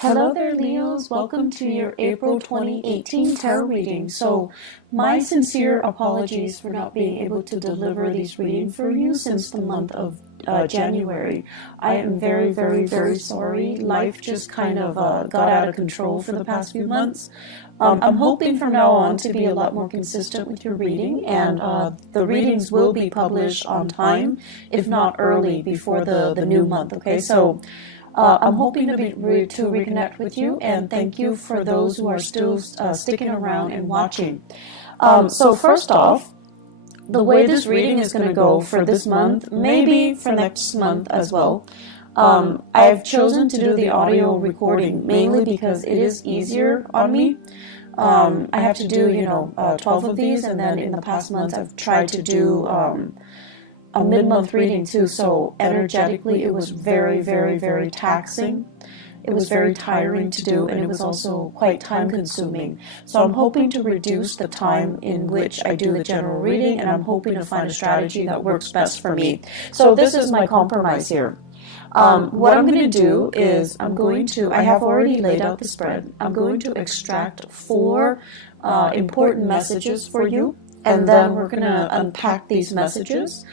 Hello there, Leos. Welcome to your April 2018 tarot reading. So, my sincere apologies for not being able to deliver these readings for you since the month of January. I am very, very, very sorry. Life just kind of got out of control for the past few months. I'm hoping from now on to be a lot more consistent with your reading, and the readings will be published on time, if not early, before the new month, okay? So, I'm hoping to reconnect with you, and thank you for those who are still sticking around and watching. So first off, the way this reading is going to go for this month, maybe for next month as well, I've chosen to do the audio recording mainly because it is easier on me. I have to do, 12 of these, and then in the past months I've tried to do a mid-month reading too, so energetically it was very, very, very taxing. It was very tiring to do, and it was also quite time-consuming. So I'm hoping to reduce the time in which I do the general reading, and I'm hoping to find a strategy that works best for me. So this is my compromise here. What I'm going to do is I have already laid out the spread. I'm going to extract 4 important messages for you, and then we're going to unpack these messages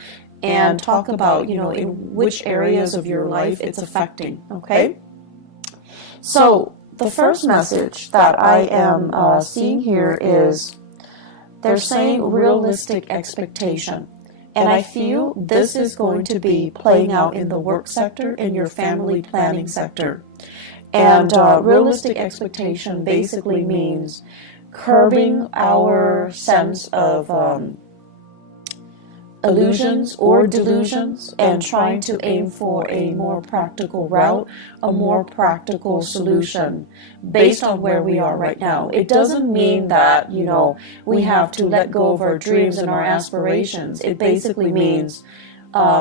and talk about, in which areas of your life it's affecting, okay? So, the first message that I am seeing here is, they're saying realistic expectation. And I feel this is going to be playing out in the work sector, in your family planning sector. And realistic expectation basically means curbing our sense of illusions or delusions and trying to aim for a more practical route, a more practical solution based on where we are right now. It doesn't mean that, we have to let go of our dreams and our aspirations. It basically means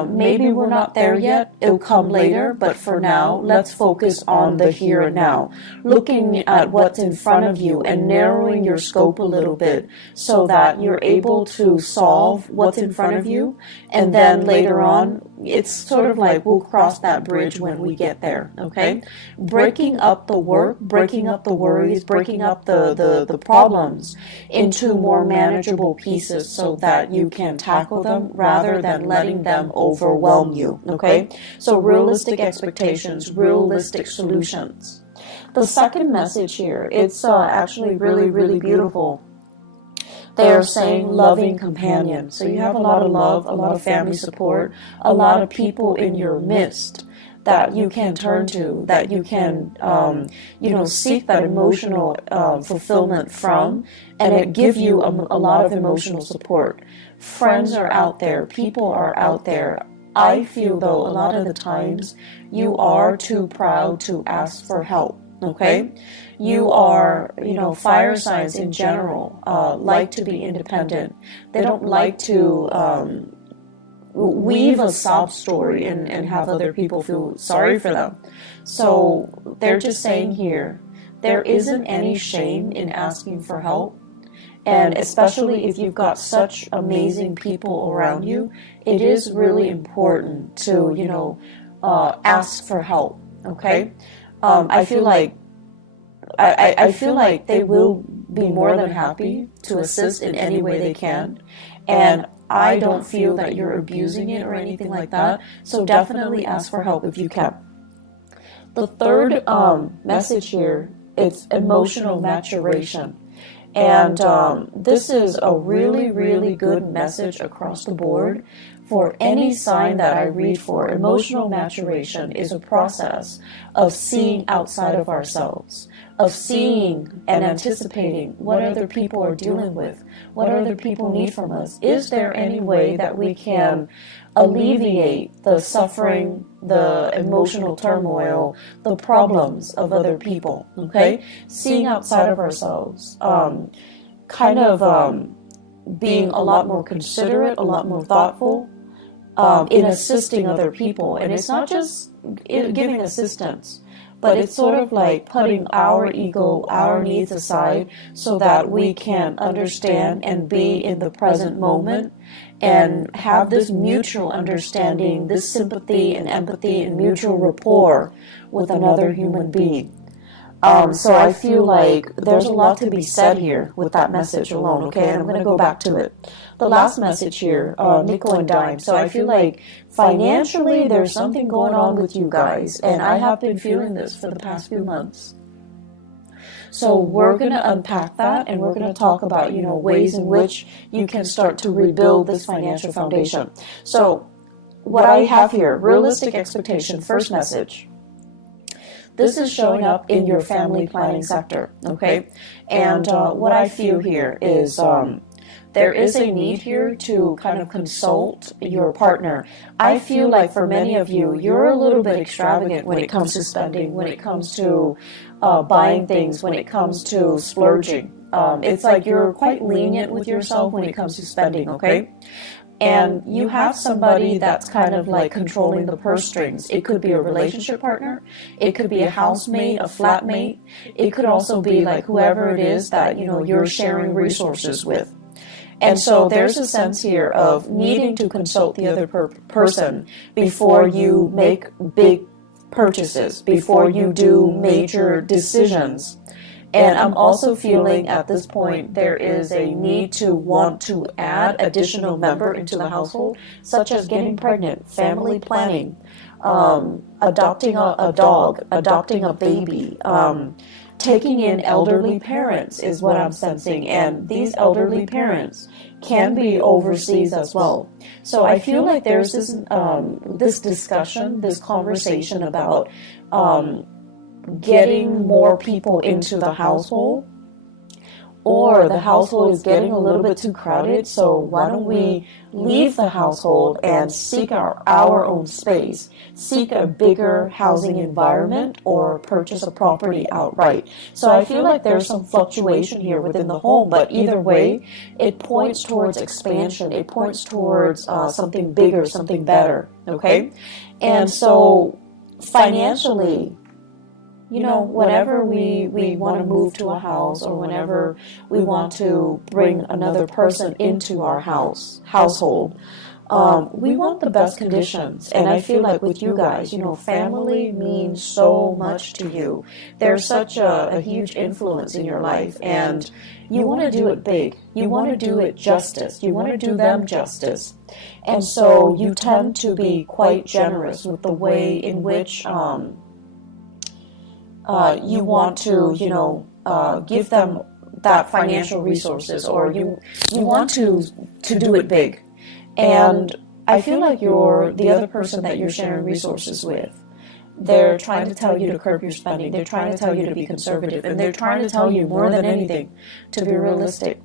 maybe we're not there yet, it'll come later, but for now, let's focus on the here and now. Looking at what's in front of you and narrowing your scope a little bit so that you're able to solve what's in front of you, and then later on, it's sort of like we'll cross that bridge when we get there, okay? Breaking up the work, breaking up the worries, breaking up the problems into more manageable pieces so that you can tackle them rather than letting them overwhelm you, okay? So realistic expectations, realistic solutions. The second message here, it's actually really, really beautiful. They are saying loving companion. So you have a lot of love, a lot of family support, a lot of people in your midst that you can turn to, that you can, seek that emotional fulfillment from, and it give you a lot of emotional support. Friends are out there, people are out there. I feel, though, a lot of the times you are too proud to ask for help. Okay, you are, fire signs in general like to be independent. They don't like to weave a sob story and have other people feel sorry for them. So they're just saying here, there isn't any shame in asking for help. And especially if you've got such amazing people around you, it is really important to, ask for help. Okay. I feel like they will be more than happy to assist in any way they can, and I don't feel that you're abusing it or anything like that, so definitely ask for help if you can. The third message here, it's emotional maturation. And this is a really, really good message across the board for any sign that I read for. Emotional maturation is a process of seeing outside of ourselves, of seeing and anticipating what other people are dealing with, what other people need from us. Is there any way that we can alleviate the suffering, the emotional turmoil, the problems of other people, okay? Seeing outside of ourselves, being a lot more considerate, a lot more thoughtful in assisting other people. And it's not just giving assistance, but it's sort of like putting our ego, our needs aside so that we can understand and be in the present moment and have this mutual understanding, this sympathy and empathy and mutual rapport with another human being. So I feel like there's a lot to be said here with that message alone, okay? And I'm going to go back to it. The last message here, nickel and dime. So I feel like financially there's something going on with you guys, and I have been feeling this for the past few months. So we're going to unpack that, and we're going to talk about, ways in which you can start to rebuild this financial foundation. So what I have here, realistic expectation, first message. This is showing up in your family planning sector, okay? And what I feel here is there is a need here to kind of consult your partner. I feel like for many of you, you're a little bit extravagant when it comes to spending, when it comes to buying things, when it comes to splurging. It's like you're quite lenient with yourself when it comes to spending, okay? And you have somebody that's kind of like controlling the purse strings. It could be a relationship partner. It could be a housemate, a flatmate. It could also be like whoever it is that, you're sharing resources with. And so there's a sense here of needing to consult the other person before you make big purchases, before you do major decisions. And I'm also feeling at this point there is a need to want to add additional member into the household, such as getting pregnant, family planning, adopting a dog, adopting a baby, taking in elderly parents is what I'm sensing. And these elderly parents can be overseas as well. So I feel like there's this discussion, this conversation about getting more people into the household, or the household is getting a little bit too crowded, so why don't we leave the household and seek our own space, seek a bigger housing environment, or purchase a property outright. So I feel like there's some fluctuation here within the home, but either way, it points towards expansion. It points towards something bigger, something better, okay? And so financially, whenever we want to move to a house, or whenever we want to bring another person into our household, we want the best conditions. And I feel like with you guys, family means so much to you. There's such a huge influence in your life, and you want to do it big. You want to do it justice. You want to do them justice. And so you tend to be quite generous with the way in which you want to, give them that financial resources, or you want to do it big. And I feel like the other person that you're sharing resources with, they're trying to tell you to curb your spending. They're trying to tell you to be conservative, and they're trying to tell you more than anything to be realistic.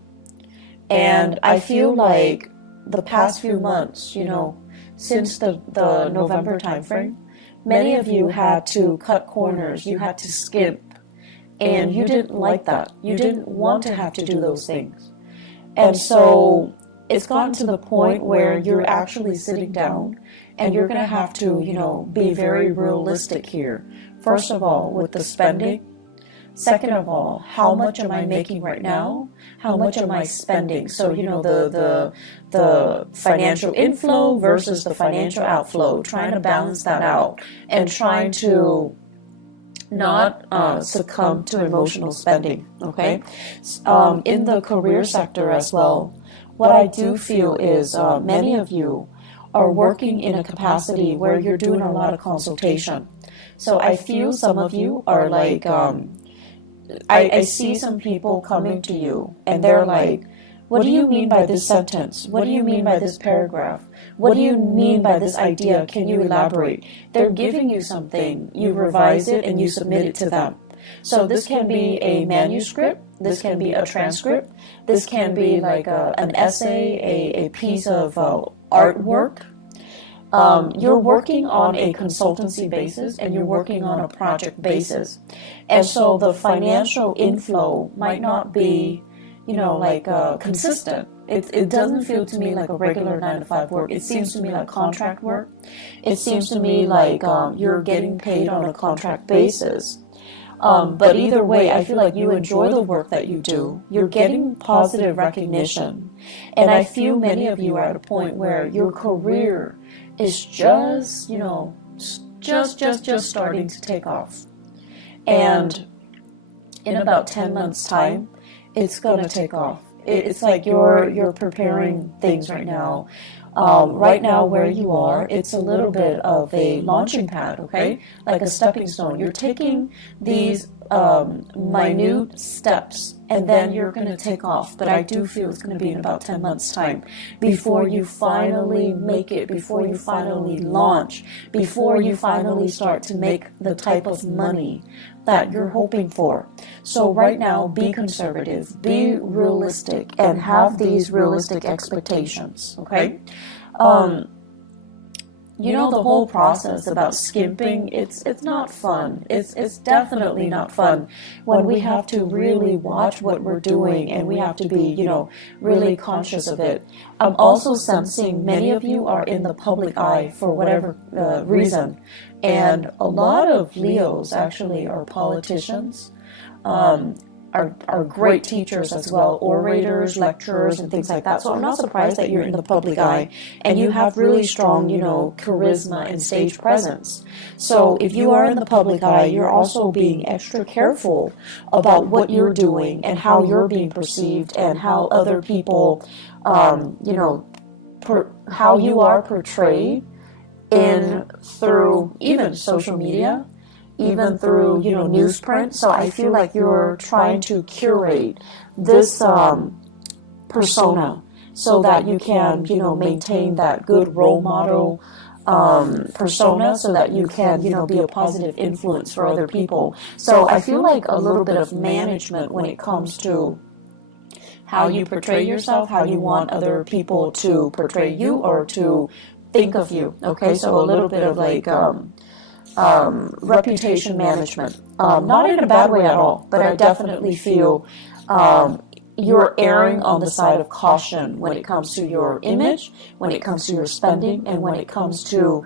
And I feel like the past few months, since the November timeframe, many of you had to cut corners, you had to skip, and you didn't like that. You didn't want to have to do those things. And so it's gotten to the point where you're actually sitting down and you're going to have to, be very realistic here. First of all, with the spending. Second of all, how much am I making right now? How much am I spending? So, the financial inflow versus the financial outflow, trying to balance that out and trying to not succumb to emotional spending, okay? In the career sector as well, what I do feel is many of you are working in a capacity where you're doing a lot of consultation. So I feel some of you are like, I see some people coming to you and they're like, what do you mean by this sentence? What do you mean by this paragraph? What do you mean by this idea? Can you elaborate? They're giving you something, you revise it, and you submit it to them. So this can be a manuscript, this can be a transcript, this can be like an essay, a piece of artwork. You're working on a consultancy basis and you're working on a project basis. And so the financial inflow might not be, consistent. It doesn't feel to me like a regular 9-to-5 work. It seems to me like contract work. It seems to me like you're getting paid on a contract basis. But either way, I feel like you enjoy the work that you do. You're getting positive recognition. And I feel many of you are at a point where your career is just starting to take off. And in about 10 months time, it's going to take off. It's like you're preparing things right now. Right now where you are, it's a little bit of a launching pad, okay? Like a stepping stone. You're taking these minute steps, and then you're going to take off. But I do feel it's going to be in about 10 months time before you finally make it, before you finally launch, before you finally start to make the type of money that you're hoping for. So right now, be conservative, be realistic, and have these realistic expectations, okay? You know, the whole process about skimping, it's not fun. It's definitely not fun when we have to really watch what we're doing, and we have to be, you know, really conscious of it. I'm also sensing many of you are in the public eye for whatever reason. And a lot of Leos actually are politicians, are great teachers as well, orators, lecturers, and things like that. So I'm not surprised that you're in the public eye and you have really strong, you know, charisma and stage presence. So if you are in the public eye, you're also being extra careful about what you're doing and how you're being perceived and how other people, you know, how you are portrayed through even social media, even through, you know, newsprint. So I feel like you're trying to curate this persona so that you can, you know, maintain that good role model persona, so that you can, you know, be a positive influence for other people. So I feel like a little bit of management when it comes to how you portray yourself, how you want other people to portray you or to think of you. Okay, so a little bit of like reputation management, not in a bad way at all, but I definitely feel you're erring on the side of caution when it comes to your image, when it comes to your spending, and when it comes to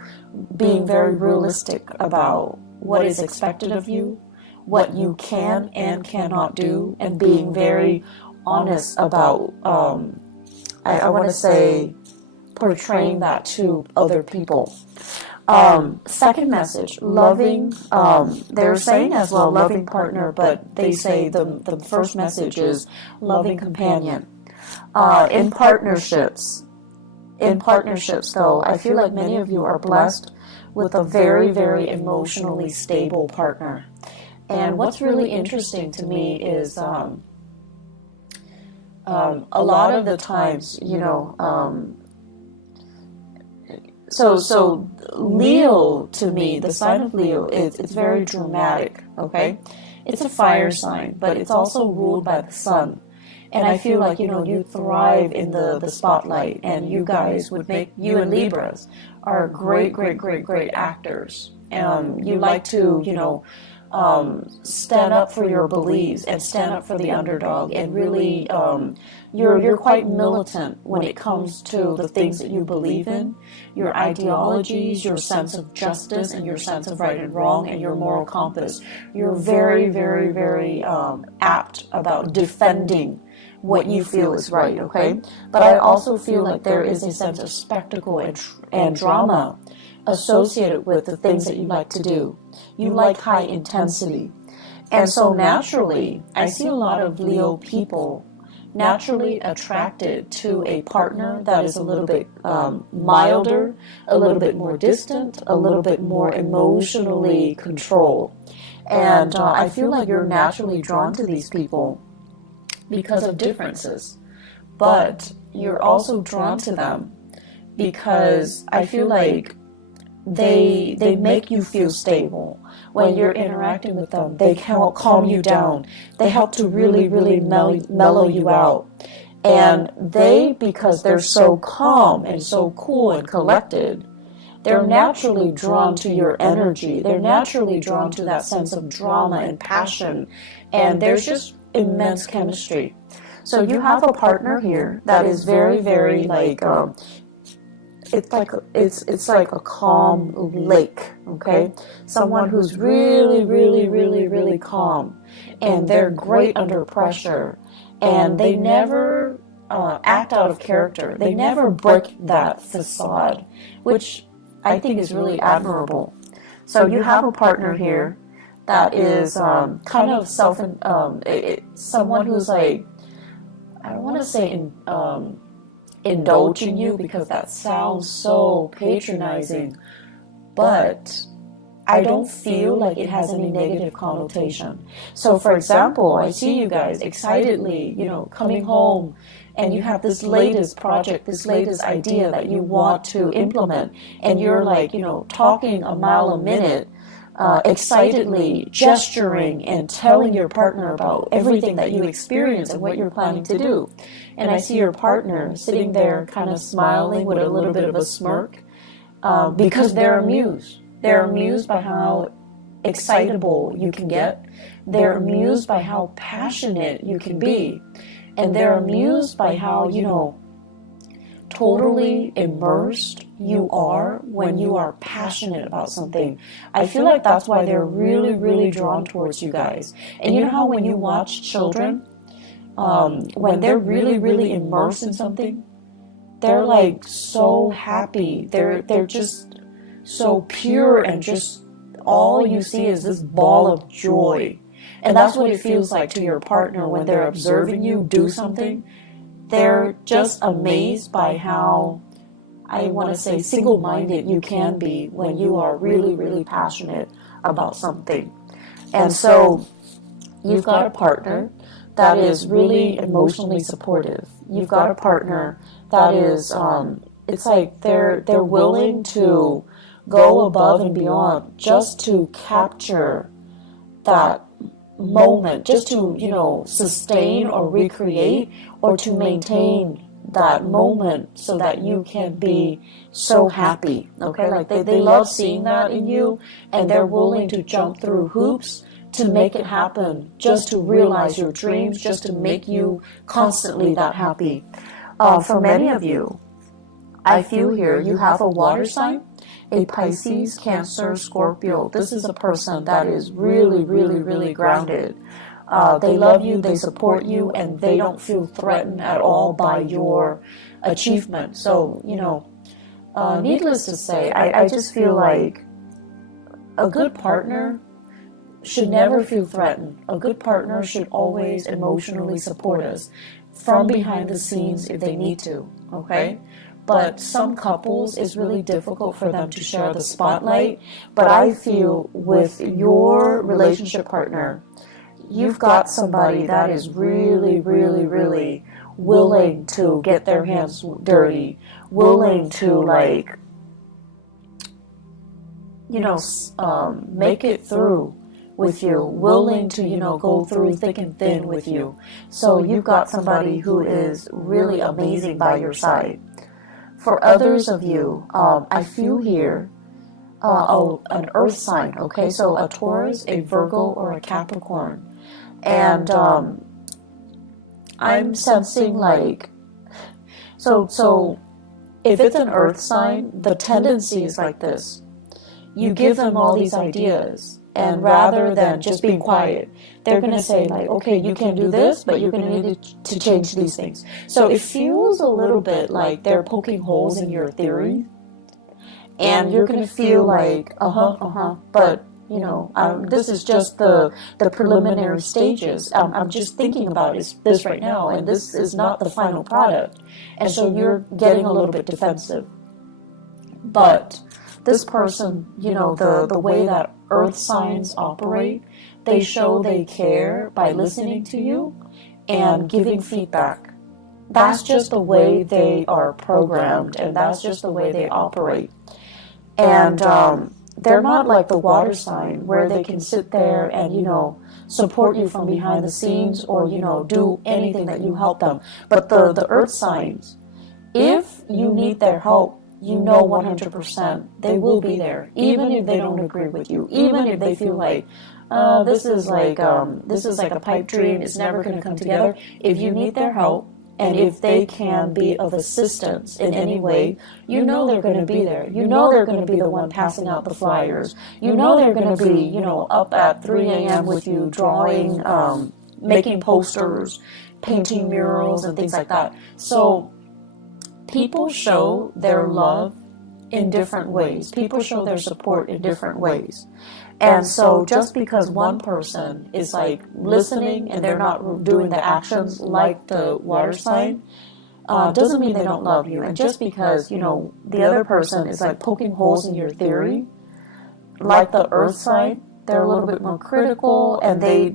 being very realistic about what is expected of you, what you can and cannot do, and being very honest about, I want to say, portraying that to other people. Second message, loving, they're saying as well loving partner, but they say the first message is loving companion. In partnerships though, I feel like many of you are blessed with a very, very emotionally stable partner. And what's really interesting to me is a lot of the times, you know, so Leo, to me, the sign of Leo, it's very dramatic, okay? It's a fire sign, but it's also ruled by the sun. And I feel like, you know, you thrive in the spotlight, and you guys would make, you and Libras are great actors. You like to, you know, stand up for your beliefs and stand up for the underdog, and really you're quite militant when it comes to the things that you believe in, your ideologies, your sense of justice, and your sense of right and wrong, and your moral compass. You're very apt about defending what you feel is right, okay? But I also feel like there is a sense of spectacle and drama associated with the things that you like to do. You like high intensity. And so naturally, I see a lot of Leo people naturally attracted to a partner that is a little bit milder, a little bit more distant, a little bit more emotionally controlled. And I feel like you're naturally drawn to these people because of differences. But you're also drawn to them because I feel like they make you feel stable. When you're interacting with them, they help calm you down. They help to really mellow you out. And because they're so calm and so cool and collected, they're naturally drawn to your energy. They're naturally drawn to that sense of drama and passion. And there's just immense chemistry. So you have a partner here that is very like it's like a calm lake, okay? Someone who's really calm, and they're great under pressure, and they never act out of character. They never break that facade, which I think is really admirable. So you have a partner here that is kind of someone who's like, I don't want to say indulging you, because that sounds so patronizing, but I don't feel like it has any negative connotation. So for example, I see you guys excitedly, coming home, and you have this latest project, this latest idea that you want to implement, and you're like, talking a mile a minute, excitedly gesturing and telling your partner about everything that you experience and what you're planning to do. And I see your partner sitting there kind of smiling with a little bit of a smirk, because they're amused. They're amused by how excitable you can get. They're amused by how passionate you can be. And they're amused by how, totally immersed you are when you are passionate about something. I feel like that's why they're really, really drawn towards you guys. And you know how when you watch children, when they're really, really immersed in something, they're like so happy. They're just so pure, and just all you see is this ball of joy. And that's what it feels like to your partner when they're observing you do something. They're just amazed by how, I want to say, single-minded you can be when you are really, really passionate about something. And so you've got a partner that is really emotionally supportive. You've got a partner that is, it's like they're willing to go above and beyond just to capture that moment, just to, sustain or recreate or to maintain that moment so that you can be so happy, okay? Like they love seeing that in you, and they're willing to jump through hoops to make it happen, just to realize your dreams, just to make you constantly that happy. For many of you, I feel here you have a water sign, a Pisces, Cancer, Scorpio. This is a person that is really, really, really grounded. They love you, they support you, and they don't feel threatened at all by your achievement. So, needless to say, I just feel like a good partner should never feel threatened. A good partner should always emotionally support us from behind the scenes if they need to, okay? But some couples, it's really difficult for them to share the spotlight. But I feel with your relationship partner, you've got somebody that is really, really, really willing to get their hands dirty, willing to make it through with you, willing to, go through thick and thin with you. So you've got somebody who is really amazing by your side. For others of you, I feel here an earth sign, okay? So a Taurus, a Virgo, or a Capricorn. And I'm sensing so if it's an earth sign, the tendency is like this. You give them all these ideas, and rather than just being quiet, they're going to say okay, you can do this, but you're going to need to change these things. So it feels a little bit like they're poking holes in your theory, and you're going to feel like, but this is just the preliminary stages. I'm just thinking about this right now, and this is not the final product. And so you're getting a little bit defensive. But this person, the way that earth signs operate, they show they care by listening to you and giving feedback. That's just the way they are programmed, and that's just the way they operate. And they're not like the water sign where they can sit there and, support you from behind the scenes or, do anything that you help them. But the earth signs, if you need their help, 100% they will be there, even if they don't agree with you, even if they feel like this is like a pipe dream, it's never going to come together. If you need their help, and if they can be of assistance in any way, they're going to be there. They're going to be the one passing out the flyers. They're going to be up at 3 a.m. with you, drawing, making posters, painting murals, and things like that. So people show their love in different ways. People show their support in different ways. And so just because one person is like listening and they're not doing the actions like the water sign, doesn't mean they don't love you. And just because, you know, the other person is like poking holes in your theory, like the earth sign, they're a little bit more critical, and they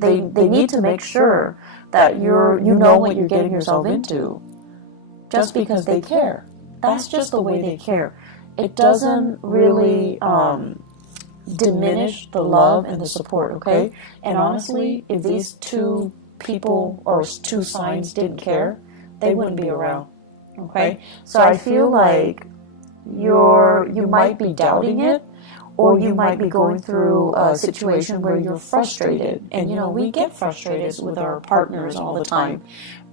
need to make sure that you know what you're getting yourself into, just because they care. That's just the way they care. It doesn't really diminish the love and the support, okay? And honestly, if these two people or two signs didn't care, they wouldn't be around, okay? So I feel like you might be doubting it, or you might be going through a situation where you're frustrated. And, you know, we get frustrated with our partners all the time.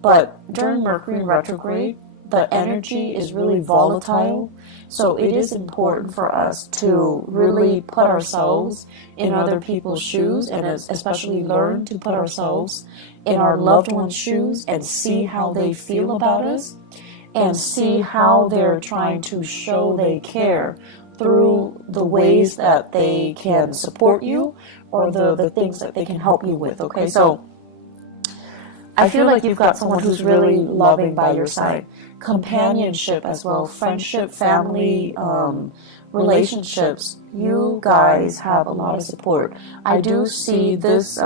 But during Mercury retrograde, the energy is really volatile. So it is important for us to really put ourselves in other people's shoes, and especially learn to put ourselves in our loved ones' shoes and see how they feel about us, and see how they're trying to show they care through the ways that they can support you, or the things that they can help you with, okay? So I feel like you've got someone who's really loving by your side. Companionship as well, friendship, family, relationships. You guys have a lot of support. I do see this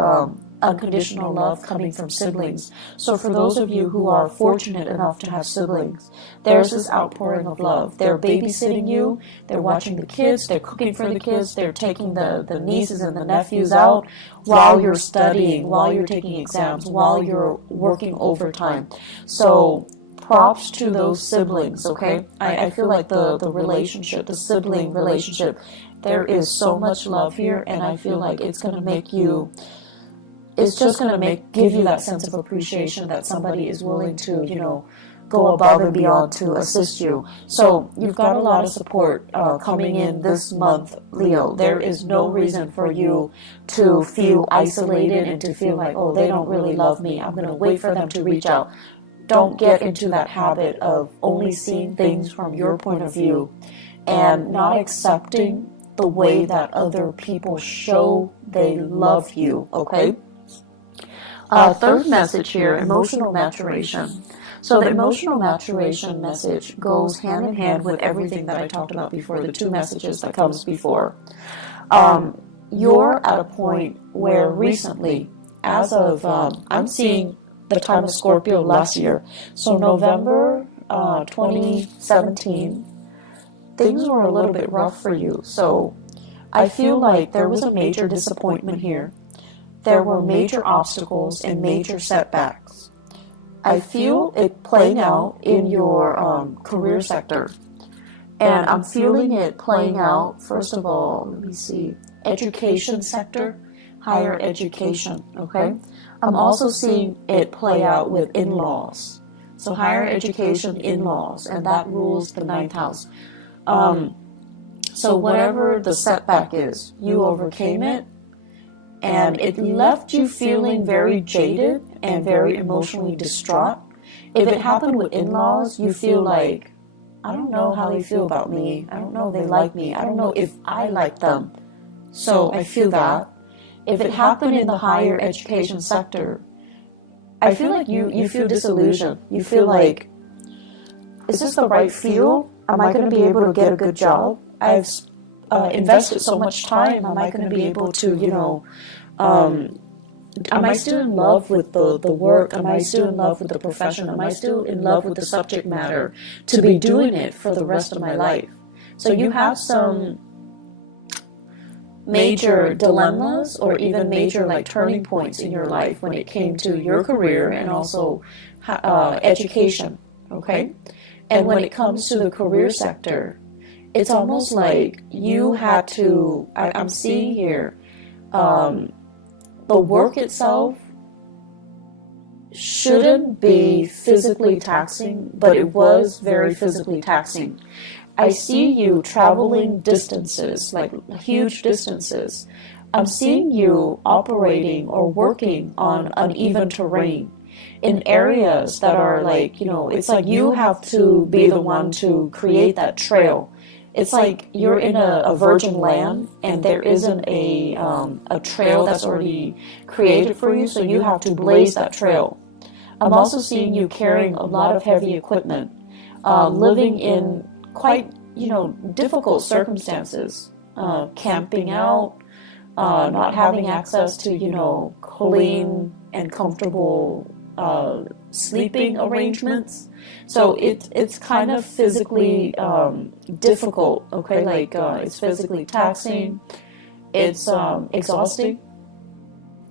unconditional love coming from siblings. So for those of you who are fortunate enough to have siblings, there's this outpouring of love. They're babysitting you, they're watching the kids, they're cooking for the kids, they're taking the nieces and the nephews out while you're studying, while you're taking exams, while you're working overtime. So props to those siblings, okay? I feel like the relationship, the sibling relationship, there is so much love here, and I feel like it's going to make you, it's just going to give you that sense of appreciation that somebody is willing to, you know, go above and beyond to assist you. So you've got a lot of support coming in this month, Leo. There is no reason for you to feel isolated and to feel like, oh, they don't really love me, I'm going to wait for them to reach out. Don't get into that habit of only seeing things from your point of view and not accepting the way that other people show they love you, okay? Third message here, emotional maturation. So the emotional maturation message goes hand in hand with everything that I talked about before, the two messages that comes before. You're at a point where recently, as of, I'm seeing the time of Scorpio last year, so November 2017, things were a little bit rough for you. So I feel like there was a major disappointment here. There were major obstacles and major setbacks. I feel it playing out in your career sector. And I'm feeling it playing out, first of all, let me see, education sector, higher education, okay? I'm also seeing it play out with in-laws. So higher education, in-laws, and that rules the 9th house. So whatever the setback is, you overcame it, and it left you feeling very jaded and very emotionally distraught. If it happened with in-laws, you feel like, I don't know how they feel about me. I don't know if they like me. I don't know if I like them. So I feel that. If it happened in the higher education sector, I feel like you feel disillusioned. You feel like, is this the right field? Am I going to be able to get a good job? I've invested so much time. Am I going to be able to, you know, am I still in love with the work? Am I still in love with the profession? Am I still in love with the subject matter to be doing it for the rest of my life? So you have some major dilemmas or even major like turning points in your life when it came to your career and also education, okay? And when it comes to the career sector, it's almost like you had to, I'm seeing here, the work itself shouldn't be physically taxing, but it was very physically taxing. I see you traveling distances, like huge distances. I'm seeing you operating or working on uneven terrain in areas that are like, you know, it's like you have to be the one to create that trail. it's like you're in a virgin land, and there isn't a trail that's already created for you, so you have to blaze that trail. I'm also seeing you carrying a lot of heavy equipment, living in quite, difficult circumstances, camping out, not having access to, clean and comfortable sleeping arrangements. So it's kind of physically difficult, okay? Like it's physically taxing, it's exhausting.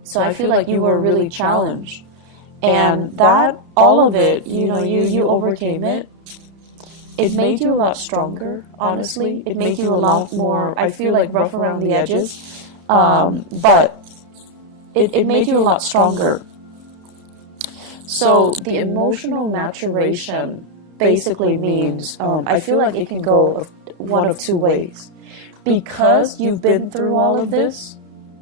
So I feel like you were really challenged. And that, all of it, you overcame it. It made you a lot stronger, honestly. It made you a lot more, I feel like, rough around the edges. But it made you a lot stronger. So the emotional maturation basically means, I feel like it can go one of two ways. Because you've been through all of this,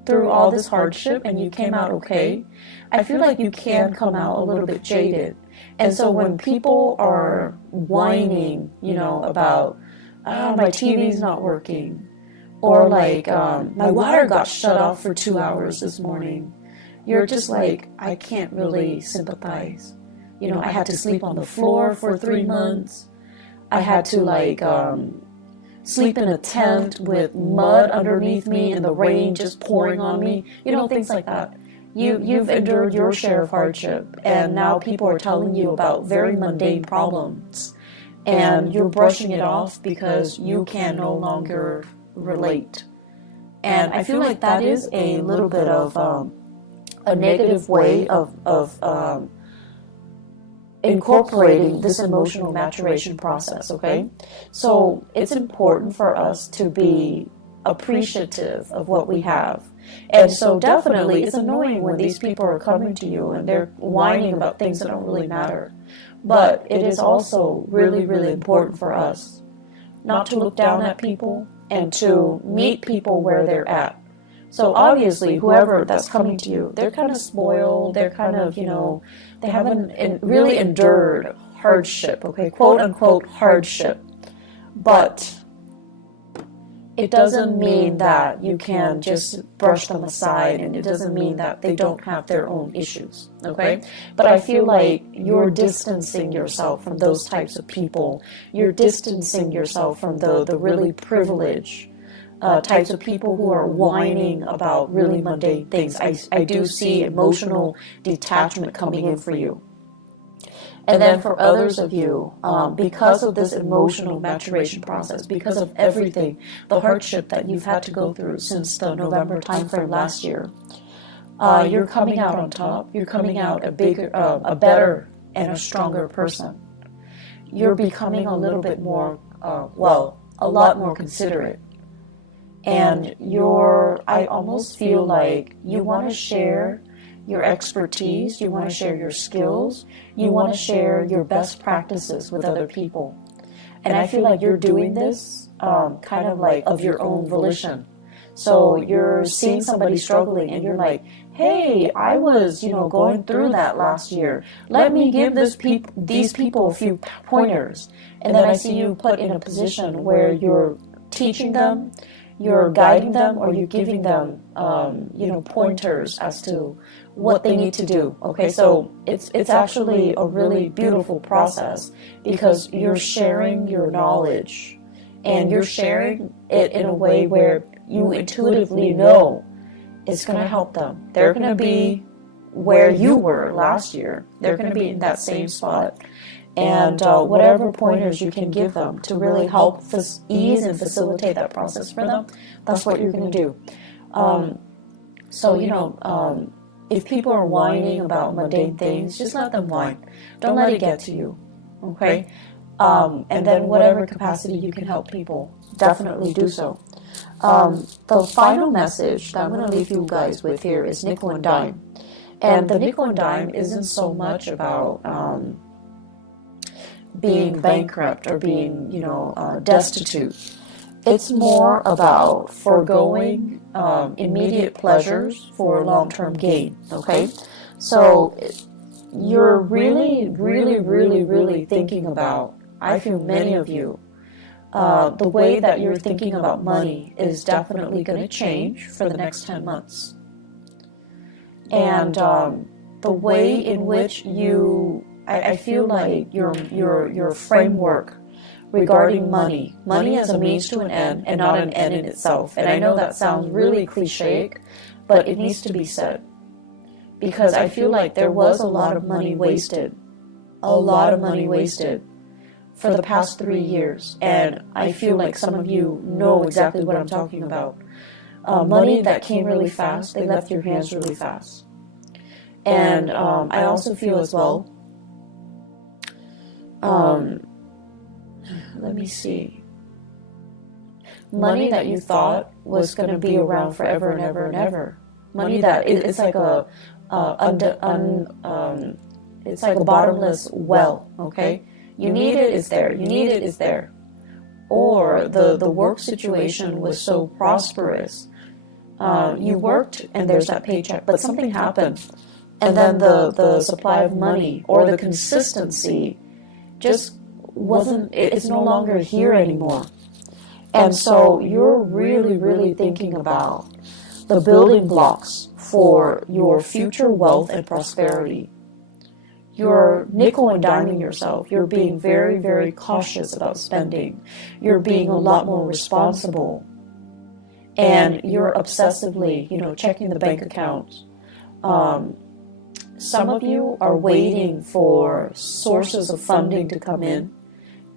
through all this hardship, and you came out okay, I feel like you can come out a little bit jaded. And so when people are whining, about, my TV's not working, or like, my water got shut off for 2 hours this morning, you're just like, I can't really sympathize. I had to sleep on the floor for 3 months. I had to sleep in a tent with mud underneath me and the rain just pouring on me. Things like that. You've endured your share of hardship, and now people are telling you about very mundane problems, and you're brushing it off because you can no longer relate. And I feel like that is a little bit of a negative way of incorporating this emotional maturation process, okay? So it's important for us to be appreciative of what we have. And so definitely it's annoying when these people are coming to you and they're whining about things that don't really matter. But it is also really, really important for us not to look down at people and to meet people where they're at. So obviously, whoever that's coming to you, they're kind of spoiled, they're kind of, they haven't really endured hardship, okay, quote unquote hardship. But it doesn't mean that you can just brush them aside, and it doesn't mean that they don't have their own issues, okay? But I feel like you're distancing yourself from those types of people. You're distancing yourself from the really privileged types of people who are whining about really mundane things. I do see emotional detachment coming in for you. And then for others of you, because of this emotional maturation process, because of everything, the hardship that you've had to go through since the November timeframe last year, you're coming out on top. You're coming out a better and a stronger person. You're becoming a little bit more, a lot more considerate. And I almost feel like you want to share your expertise, you want to share your skills, you want to share your best practices with other people. And I feel like you're doing this kind of like of your own volition. So you're seeing somebody struggling and you're like, hey, I was, going through that last year. Let me give these people a few pointers. And then I see you put in a position where you're teaching them, you're guiding them, or you're giving them, pointers as to what they need to do. Okay, so it's actually a really beautiful process because you're sharing your knowledge and you're sharing it in a way where you intuitively know it's going to help them. They're going to be where you were last year. They're going to be in that same spot. And whatever pointers you can give them to really help ease and facilitate that process for them, that's what you're going to do. If people are whining about mundane things, just let them whine. Don't let it get to you, okay? And then whatever capacity you can help people, definitely do so. The final message that I'm going to leave you guys with here is nickel and dime. And the nickel and dime isn't so much about being bankrupt or being, destitute. It's more about foregoing immediate pleasures for long-term gain, okay? So you're really, really, really, really thinking about, I feel many of you the way that you're thinking about money is definitely going to change for the next 10 months. And the way in which I feel like your framework regarding money as a means to an end and not an end in itself. And I know that sounds really cliche, but it needs to be said. Because I feel like there was a lot of money wasted. A lot of money wasted for the past 3 years. And I feel like some of you know exactly what I'm talking about. Money that came really fast, they left your hands really fast. And I also feel as well, let me see, money that you thought was going to be around forever and ever and ever. Money that it's like it's like a bottomless well, okay? You need it, it's there. You need it, it's there. Or the work situation was so prosperous. You worked and there's that paycheck, but something happened. And then the supply of money or the consistency just wasn't, it's no longer here anymore. And so you're really, really thinking about the building blocks for your future wealth and prosperity. You're nickel and diming yourself. You're being very, very cautious about spending. You're being a lot more responsible. And you're obsessively, checking the bank accounts. Some of you are waiting for sources of funding to come in,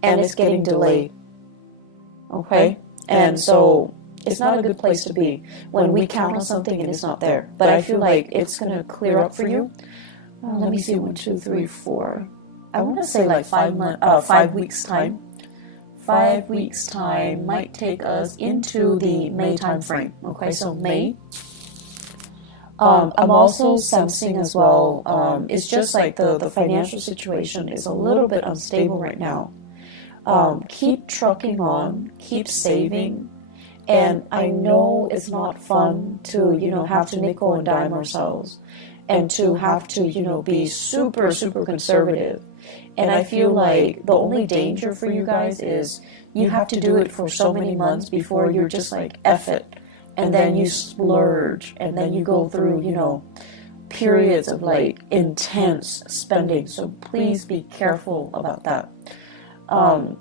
and it's getting delayed. Okay? And so it's not a good place to be when we count on something and it's not there. But I feel like it's going to clear up for you. Let me see, 1, 2, 3, 4. I want to say like 5 weeks time. 5 weeks time might take us into the May time frame. Okay, so May. I'm also sensing as well, it's just like the financial situation is a little bit unstable right now. Keep trucking on, keep saving. And I know it's not fun to, have to nickel and dime ourselves and to have to, be super, super conservative. And I feel like the only danger for you guys is you have to do it for so many months before you're just like, F it. And then you splurge, and then you go through, periods of like intense spending. So please be careful about that. Home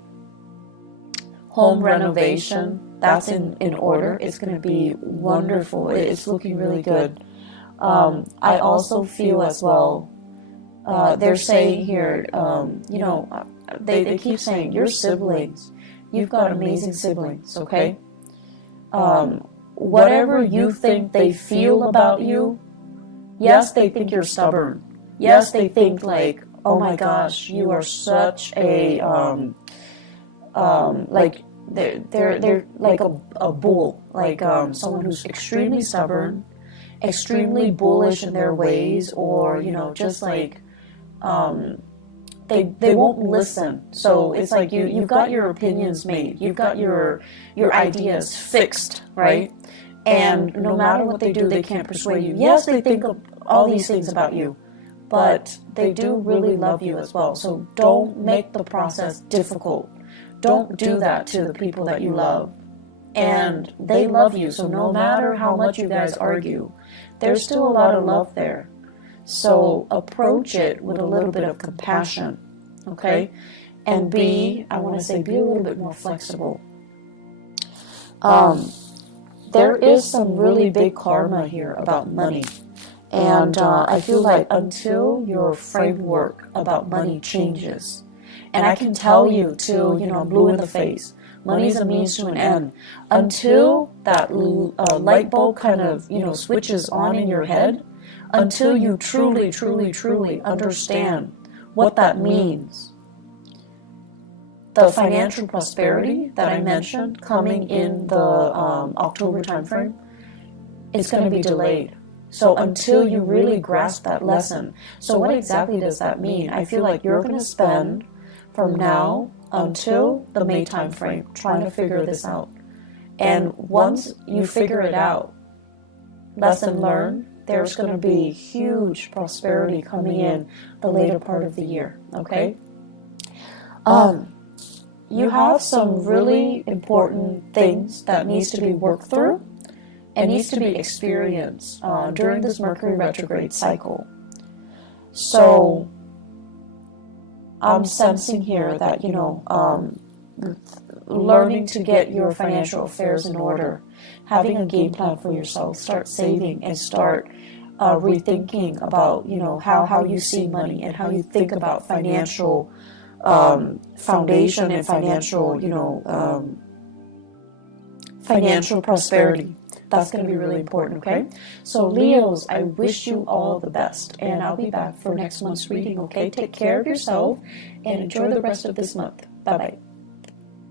renovation, that's in order. It's going to be wonderful. It's looking really good. I also feel as well, they're saying here, they keep saying, your siblings, you've got amazing siblings, okay? Whatever you think they feel about you, yes, they think you're stubborn. Yes, they think like, oh my gosh, you are such a, like, they're like a bull, like someone who's extremely stubborn, extremely bullish in their ways, or, just like, they won't listen. So it's like you've got your opinions made. You've got your ideas fixed, right? And no matter what they do, they can't persuade you. Yes, they think of all these things about you, but they do really love you as well. So don't make the process difficult. Don't do that to the people that you love. And they love you, so no matter how much you guys argue, there's still a lot of love there. So approach it with a little bit of compassion, okay? And be a little bit more flexible. There is some really big karma here about money. And I feel like until your framework about money changes, and I can tell you till, I'm blue in the face, money is a means to an end. Until that light bulb kind of, switches on in your head, until you truly, truly, truly understand what that means. The financial prosperity that I mentioned coming in the October timeframe, it's going to be delayed. So until you really grasp that lesson. So what exactly does that mean? I feel like you're going to spend from now until the May timeframe trying to figure this out. And once you figure it out, lesson learned, there's going to be huge prosperity coming in the later part of the year, okay? you have some really important things that needs to be worked through and needs to be experienced during this Mercury retrograde cycle. So I'm sensing here that, you know, learning to get your financial affairs in order, having a game plan for yourself, start saving and start rethinking about, you know, how you see money and how you think about financial foundation and financial, you know, financial prosperity. That's going to be really important, okay? So Leos, I wish you all the best, and I'll be back for next month's reading, okay? Take care of yourself and enjoy the rest of this month. Bye-bye.